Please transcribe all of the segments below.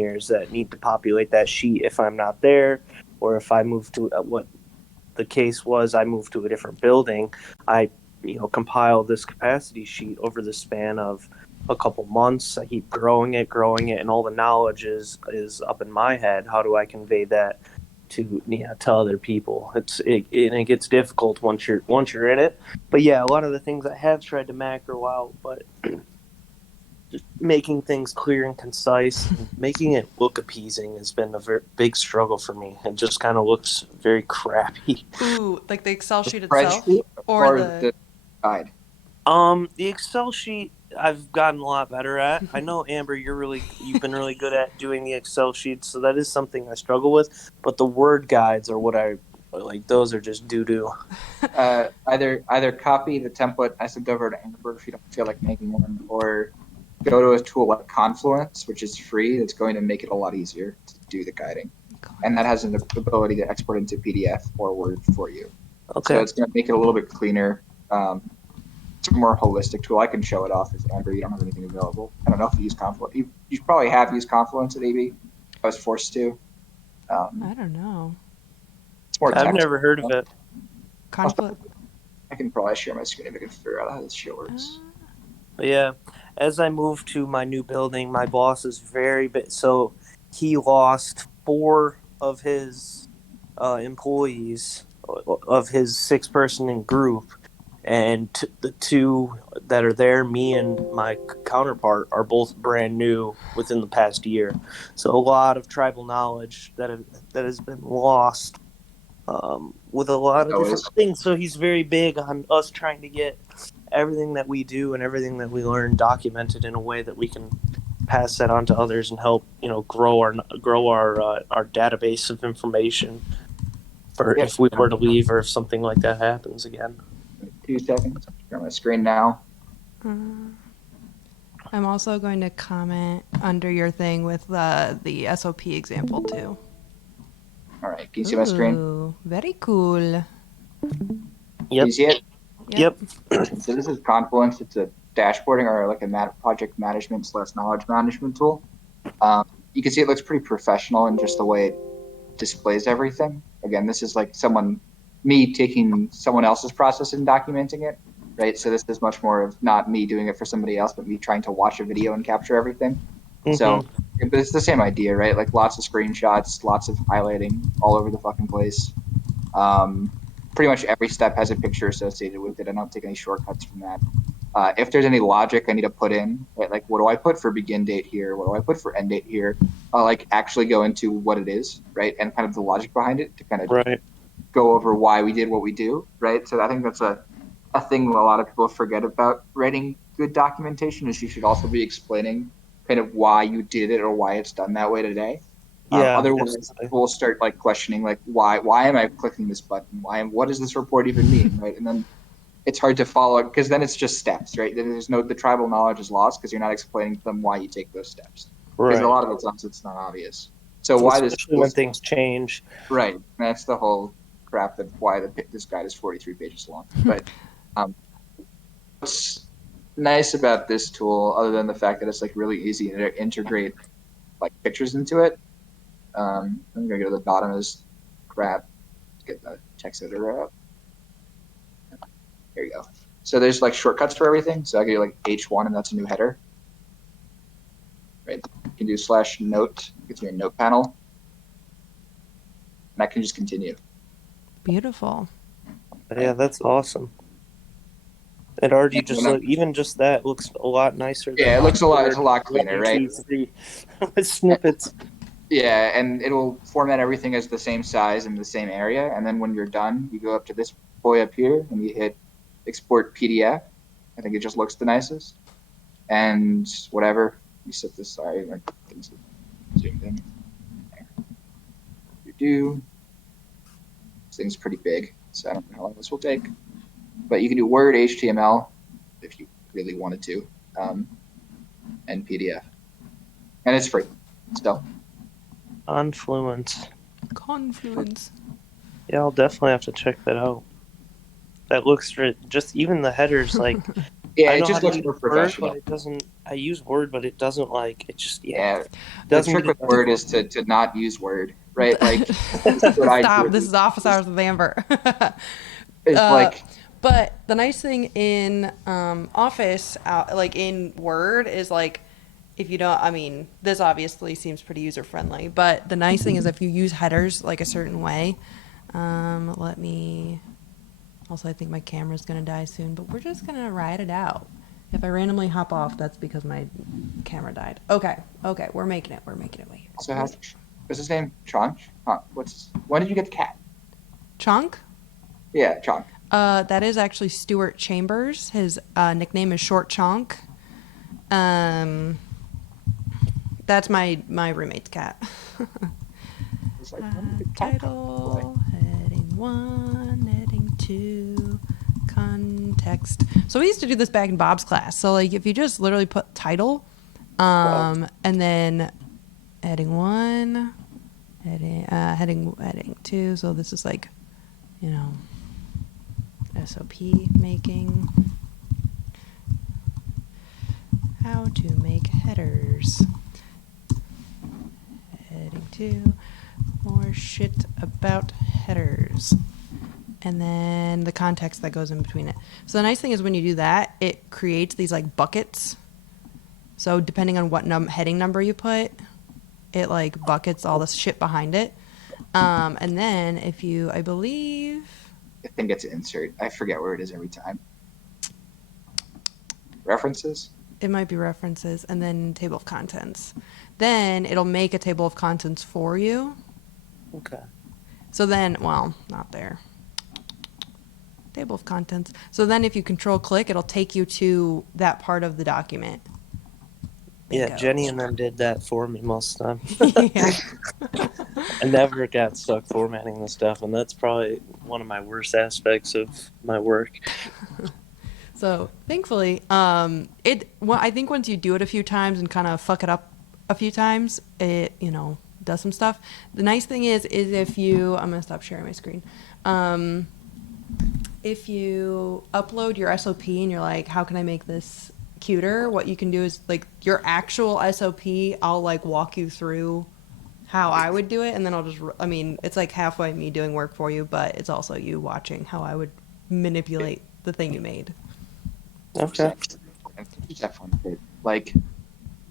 engineers that need to populate that sheet if I'm not there, or if I move to what the case was, I moved to a different building. I, compile this capacity sheet over the span of a couple months. I keep growing it, and all the knowledge is up in my head. How do I convey that to to other people? And it gets difficult once you're in it. But yeah, a lot of the things I have tried to macro out, but just making things clear and concise and making it look appeasing has been a very big struggle for me. It just kind of looks very crappy. Ooh, like the Excel The sheet itself spreadsheet or or the. the guide? The Excel sheet I've gotten a lot better at. I know Amber, you've been really good at doing the Excel sheets, so that is something I struggle with. But the word guides are what I like. Those are just doo doo. Either copy the template I sent over to Amber if you don't feel like making one, or go to a tool like Confluence, which is free. That's going to make it a lot easier to do the guiding, and that has an ability to export into PDF or Word for you. So Okay. it's going to make it a little bit cleaner. It's a more holistic tool. I can show it off if Amber, you don't have anything available. I don't know if you use Confluence. You probably have used Confluence at AB. I was forced to. I don't know. It's more I've text. never heard of it. Conflict. I can probably share my screen if I can figure out how this shit Uh, works. But yeah, as I moved to my new building, my boss is very big. So he lost four of his employees of his six-person group, and the two that are there, me and my counterpart, are both brand new within the past year. So a lot of tribal knowledge that has been lost, with a lot of different Always. things. So he's very big on us trying to get everything that we do and everything that we learn documented in a way that we can pass that on to others and help grow our database of information for Yep. if we were to leave or if something like that happens again. 2 seconds. Share my screen now. uh, I'm also going to comment under your thing with the SOP example too. All right. Can you see my screen? Ooh, very cool. Can Yep. you see it? Yep. Yep. So this is Confluence. It's a dashboarding or like a project management / knowledge management tool. You can see it looks pretty professional in just the way it displays everything. Again, this is like me taking someone else's process and documenting it, right? So this is much more of not me doing it for somebody else, but me trying to watch a video and capture everything. So, Mm-hmm. but it's the same idea, right? Like lots of screenshots, lots of highlighting all over the fucking place. Um, Pretty much every step has a picture associated with it. I don't take any shortcuts from that. If there's any logic I need to put in, right, like what do I put for begin date here? What do I put for end date here? I'll like actually go into what it is, right, and kind of the logic behind it to kind of Right. go over why we did what we do, right? So I think that's a thing a lot of people forget about writing good documentation is you should also be explaining kind of why you did it or why it's done that way today. Yeah. Otherwise, Definitely. people will start like questioning like why am I clicking this button? What does this report even mean, right? And then it's hard to follow because then it's just steps, right? The tribal knowledge is lost because you're not explaining to them why you take those steps because a Right. lot of the times it's not obvious. So why this Especially tool when is things change. right? That's the whole crap that why this guide is 43 pages long. But um, what's nice about this tool, other than the fact that it's like really easy to integrate like pictures into it, I'm gonna go to the bottom of this crap. Get the text editor up. Here you go. So there's like shortcuts for everything. So I can do like H1 and that's a new header. Right. You can do /note, gets me a note panel. And I can just continue. Beautiful. Yeah, Right. that's awesome. It already And just even just that looks a lot nicer than yeah, it my looks a lot. It's a word lot cleaner, one, right? two, three with snippets. Yeah, and it'll format everything as the same size in the same area. And then when you're done, you go up to this boy up here and you hit export PDF. I think it just looks the nicest. And whatever, you set this, sorry, my things zoomed in. There. You do. This thing's pretty big, so I don't know how long this will take. But you can do Word, HTML, if you really wanted to, and PDF. And it's free. So Confluence. Confluence. Yeah, I'll definitely have to check that out. That looks just even the headers, like Yeah, I it know how just to looks use more Word, but professional. it doesn't. I use Word, but it doesn't like it. Just Yeah, the doesn't trick get with it done. Word is to not use Word, right? Like this is what I Stop. This do. is office hours with Amber. Is like But the nice thing in Office, like in Word, is like if you don't, I mean, this obviously seems pretty user friendly, but the nice thing is if you use headers like a certain way, let me. Also, I think my camera's gonna die soon, but we're just gonna ride it out. If I randomly hop off, that's because my camera died. Okay, okay, we're making it. We're making it. Wait here. so. What's his name? Chonk? Huh. When did you get the cat? Chunk? Yeah, Chonk. That is actually Stuart Chambers. His nickname is Short Chonk. Um, that's my roommate's cat. It's like when did the cat come into play? Title, heading 1, heading 2, context. So we used to do this back in Bob's class. So like if you just literally put title, and then heading 1, heading 2. So this is like, you know, SOP making. How to make headers. Heading 2. More shit about headers. And then the context that goes in between it. So the nice thing is when you do that, it creates these like buckets. So depending on what heading number you put, it like buckets all the shit behind it. And then if you, I believe, I think it's insert. I forget where it is every time. References? it might be references, and then table of contents. Then it'll make a table of contents for you. Okay. So then, well, not there. Table of contents. So then if you control click, it'll take you to that part of the document. Yeah, Bingo. Jenny and them did that for me most of the time. Yeah. I never got stuck formatting the stuff, and that's probably one of my worst aspects of my work. So thankfully, I think once you do it a few times and kind of fuck it up a few times, it does some stuff. The nice thing is if you, I'm gonna stop sharing my screen. If you upload your SOP and you're like, how can I make this cuter? What you can do is like your actual SOP. I'll like walk you through how I would do it, and then I'll just. I mean, it's like halfway me doing work for you, but it's also you watching how I would manipulate the thing you made. Okay. Keep that fun bit. Like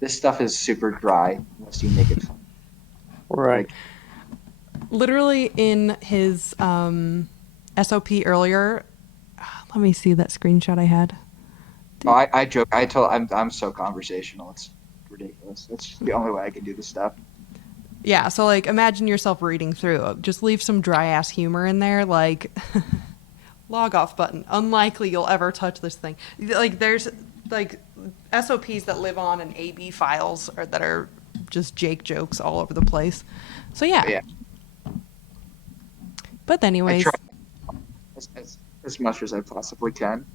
this stuff is super dry unless you make it fun. Right. Like, Literally in his SOP earlier. Let me see that screenshot I had. oh, I joke. I'm so conversational. It's ridiculous. It's just the only way I can do this stuff. Yeah, so like imagine yourself reading through. Just leave some dry ass humor in there, like log off button. Unlikely you'll ever touch this thing. Like there's like SOPs that live on in AB files or that are just Jake jokes all over the place. So yeah. But yeah, But I anyways, try as much as I possibly can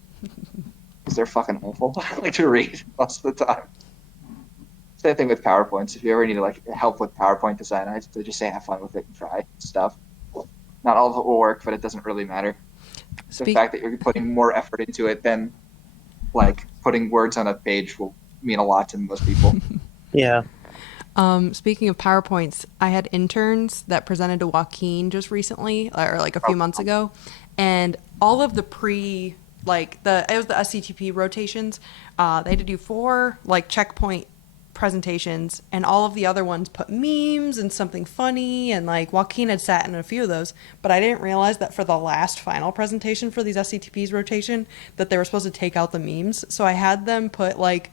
because they're fucking awful. I like to read most of the time. Same thing with PowerPoints. If you ever need like help with PowerPoint design, I just say have fun with it and try stuff. Not all of it will work, but it doesn't really matter. The fact that you're putting more effort into it than like putting words on a page will mean a lot to most people. Yeah. Speaking of PowerPoints, I had interns that presented to Joaquin just recently, or like a few months ago, and all of the it was the SCTP rotations. They had to do 4 like checkpoint presentations, and all of the other ones put memes and something funny, and like Joaquin had sat in a few of those, but I didn't realize that for the last final presentation for these SCTPs rotation that they were supposed to take out the memes. So I had them put like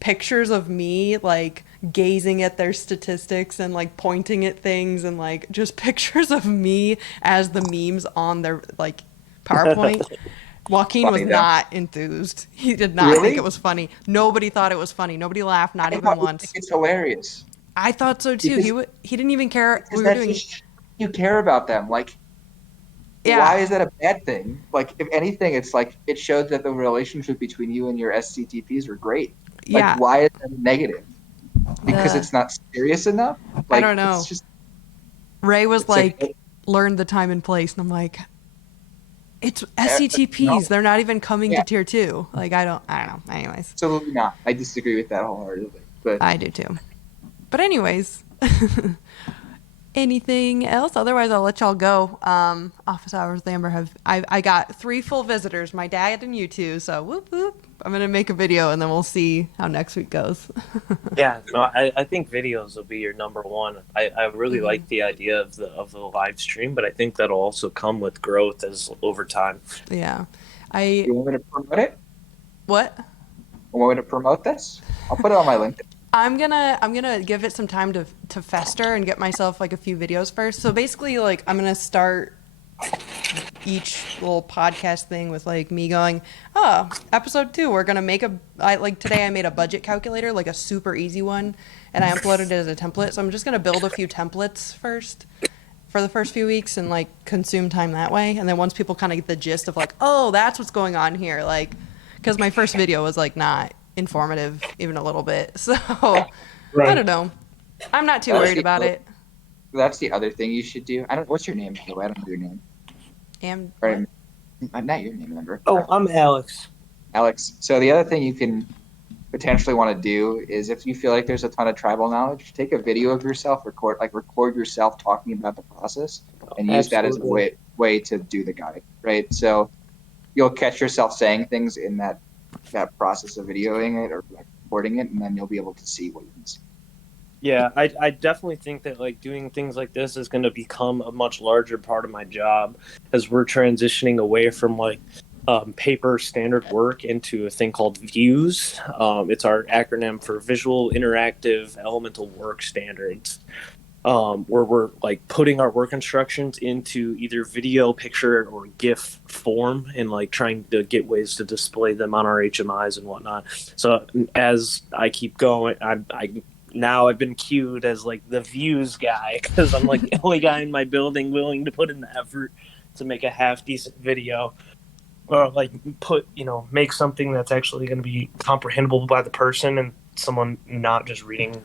pictures of me like gazing at their statistics and like pointing at things and like just pictures of me as the memes on their like PowerPoint. Joaquin was Funny though. not enthused. He did not think Really? it was funny. Nobody thought it was funny. Nobody laughed, not I even thought you think once. it's hilarious I thought so too. because He didn't even care because we were that's doing. just you care about them. Like, why Yeah, is that a bad thing? Like, if anything, it's like it showed that the relationship between you and your SCTPs were great. Like, yeah. why is that negative? Because The it's not serious enough. I Like, don't know. Ray was it's like like, learn the time and place, and I'm like, It's No, SCTPs. They're not even coming to yeah, tier 2. Like, I don't know. Anyways, absolutely not. I disagree with that wholeheartedly. But I do too. But anyways, anything else? Otherwise, I'll let y'all go. Office hours with Amber have I got 3 full visitors, my dad and you two. So whoop whoop. I'm gonna make a video and then we'll see how next week goes. Yeah, no, I think videos will be your number one. I really like the idea of the live stream, but I think that'll also come with growth as over time. Yeah, I you want me to promote it? what? You want me to promote this? I'll put it on my LinkedIn. I'm gonna give it some time to fester and get myself like a few videos first. So basically, like I'm gonna start each little podcast thing with like me going, oh, episode 2, we're gonna make like today I made a budget calculator, like a super easy one, and I uploaded it as a template. So I'm just gonna build a few templates first for the first few weeks and like consume time that way. And then once people kind of get the gist of like, oh, that's what's going on here, like, because my first video was like not informative even a little bit. So I don't Right. know. I'm not too That's worried the about it. that's the other thing you should do. I don't. What's your name? By the way, I don't know your name. And what? Or, not your name, Amber. Oh, I'm Alex. Alex. So the other thing you can potentially want to do is if you feel like there's a ton of tribal knowledge, take a video of yourself, record yourself talking about the process, and use that as a Absolutely. way to do the guide, right? So you'll catch yourself saying things in that process of videoing it or like recording it, and then you'll be able to see what you can see. Yeah, I definitely think that like doing things like this is going to become a much larger part of my job as we're transitioning away from like paper standard work into a thing called views. It's our acronym for Visual Interactive Elemental Work Standards, where we're like putting our work instructions into either video, picture, or GIF form, and like trying to get ways to display them on our HMIs and whatnot. So as I keep going, I now I've been queued as like the views guy because I'm like the only guy in my building willing to put in the effort to make a half decent video or like make something that's actually going to be comprehensible by the person and someone not just reading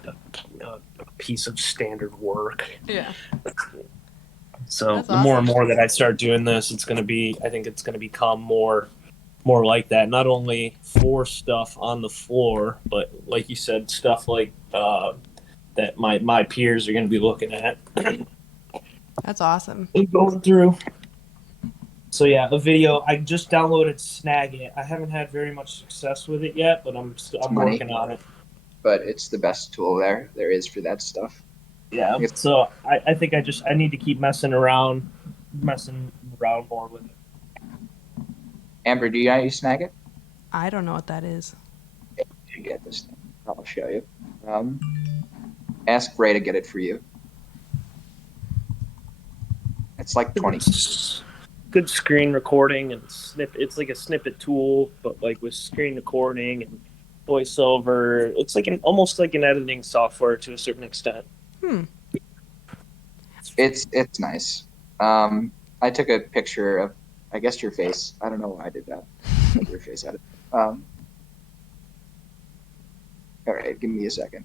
a piece of standard work. Yeah, So that's the more and awesome. more that I start doing this, I think it's going to become more like that. Not only for stuff on the floor, but like you said, stuff like that my peers are going to be looking at That's awesome. and going through. So yeah, a video. I just downloaded Snagit. I haven't had very much success with it yet, but It's I'm money, working on it. but it's the best tool there is for that stuff. Yeah. It's, So I think I need to keep messing around more with it. Amber, do you know how you snag it? I don't know what that is. You get this thing. I'll show you. Um, Ask Ray to get it for you. It's like 20. Good screen recording and it's like a snippet tool, but like with screen recording and voiceover. It's like almost like an editing software to a certain extent. Hmm. It's nice. I took a picture of, I guess, your face. I don't know why I did that. But your face had it. All right, give me a second.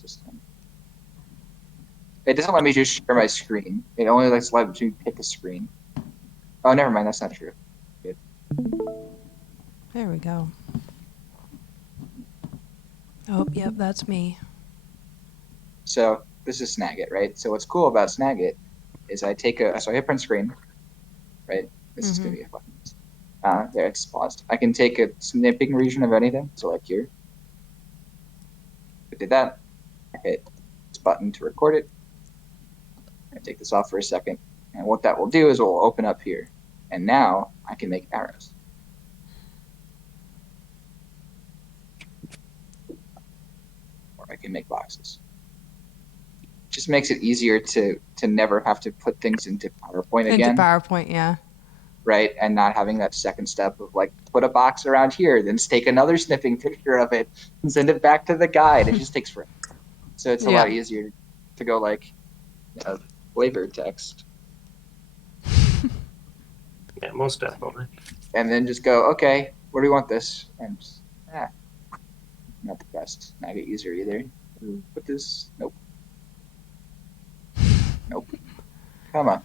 Just, it doesn't let me just share my screen. It only lets me pick a screen. Oh, never mind. That's not true. Good. There we go. Oh, yep, that's me. So this is Snagit, right? So what's cool about Snagit is I hit print screen, right? This is gonna be a fun. There, it's paused. I can take a snipping region of anything. So like here, I did that. I hit this button to record it. I take this off for a second, and what that will do is it will open up here, and now I can make arrows. Or I can make boxes. Just makes it easier to never have to put things into PowerPoint Into again, PowerPoint, yeah. right? And not having that second step of like put a box around here, then take another snipping picture of it and send it back to the guide. It just takes forever. So it's a lot Yeah. easier to go like flavor text Yeah, most definitely. and then just go, okay, where do we want this? And just, not the best Snagit user either. Put this, nope. Nope. Come on.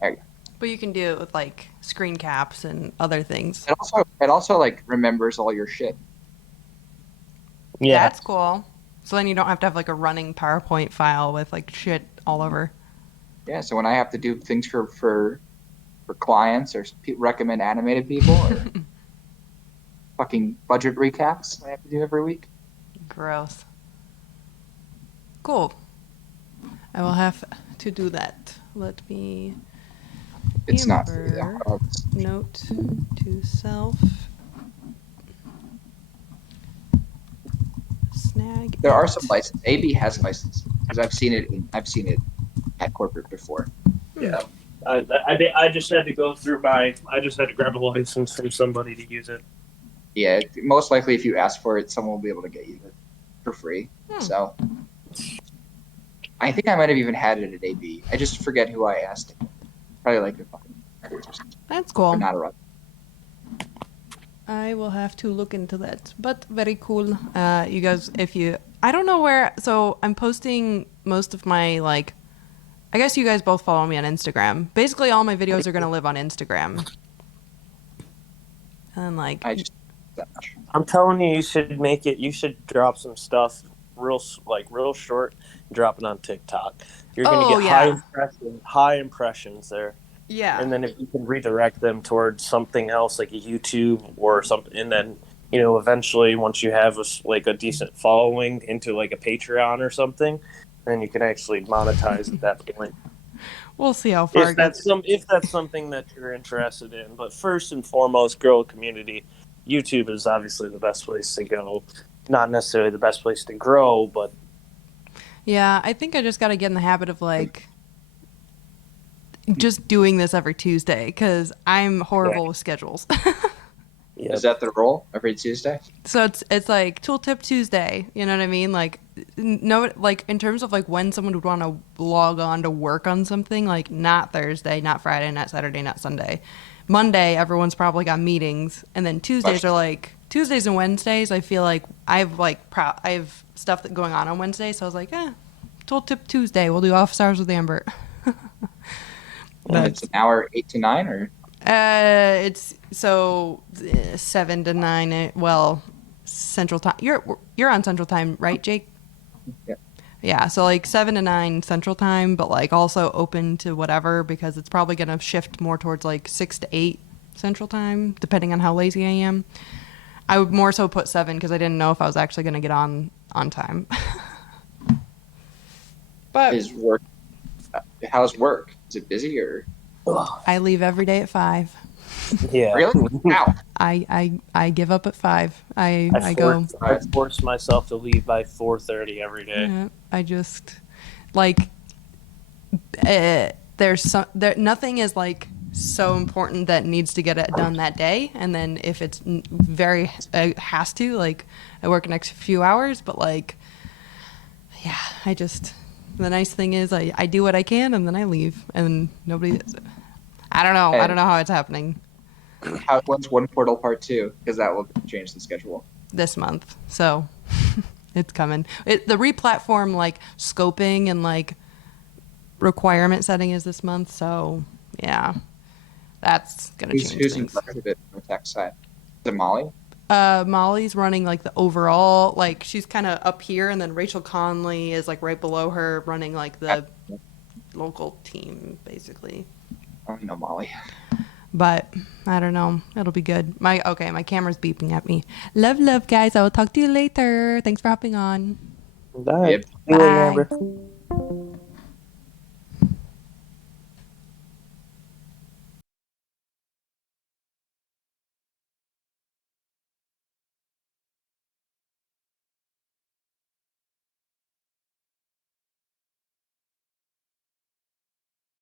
All right, But you can do it with like screen caps and other things. It also like remembers all your shit. Yeah. That's cool. So then you don't have to have like a running PowerPoint file with like shit all over. Yeah, so when I have to do things for clients or recommend animated people or fucking budget recaps I have to do every week. Gross. Cool. I will have to do that. Let me It's not free though. Amber note to self. Snag There are it. some licenses. AB has licenses because I've seen it at corporate before. Yeah. I just had to go through I just had to grab a license from somebody to use it. Yeah, most likely if you ask for it, someone will be able to get you it for free. So I think I might have even had it at AB. I just forget who I asked. Probably like the fucking records or something. That's But cool. not a run. I will have to look into that. But very cool. You guys, I don't know where, so I'm posting most of my, like, I guess you guys both follow me on Instagram. Basically, all my videos are going to live on Instagram. And, like, I just that much. I'm telling you, you should drop some stuff real short, drop it on TikTok. You're going to get high impressions there. Yeah. And then if you can redirect them towards something else like a YouTube or something, and then eventually once you have a decent following into like a Patreon or something, then you can actually monetize at that point. We'll see how far it gets. If that's something that you're interested in. But first and foremost, grow a community. YouTube is obviously the best place to go. Not necessarily the best place to grow, but Yeah, I think I just got to get in the habit of, like, just doing this every Tuesday because I'm horrible with schedules. Is that the role every Tuesday? So it's like Tooltip Tuesday, you know what I mean? Like no, like in terms of like when someone would want to log on to work on something, like not Thursday, not Friday, not Saturday, not Sunday. Monday, everyone's probably got meetings, and then Tuesdays are like Tuesdays and Wednesdays. I feel like I have stuff that going on Wednesday, so I was like, Tooltip Tuesday, we'll do office hours with Amber. It's an hour 8 to 9 or It's so 7 to 9. Well, Central Time. You're on Central Time, right, Jake? yeah. Yeah, so like 7 to 9 Central Time, but like also open to whatever because it's probably gonna shift more towards like 6 to 8 Central Time, depending on how lazy I am. I would more so put 7 because I didn't know if I was actually gonna get on time. But How's work? Is it busy or? I leave every day at 5. yeah. Really? Wow. I give up at 5. I go. I force myself to leave by 4:30 every day. Yeah, I just like nothing is like so important that needs to get it done that day, and then if it's very has to, like, I work an extra few hours, but like yeah, the nice thing is I do what I can and then I leave and nobody. I don't know how it's happening When's One Portal Part 2? Because that will change the schedule. this month, so it's coming. The replatform like scoping and like requirement setting is this month, so yeah, that's gonna change Who's in things. charge of it from the tech side? Is it Molly? Molly's running like the overall, like she's kind of up here, and then Rachel Conley is like right below her, running like the local team basically. I know Molly. But I don't know. It'll be good. My camera's beeping at me. Love, guys. I will talk to you later. Thanks for hopping on. Bye. Yep. See you later, Bye. Amber.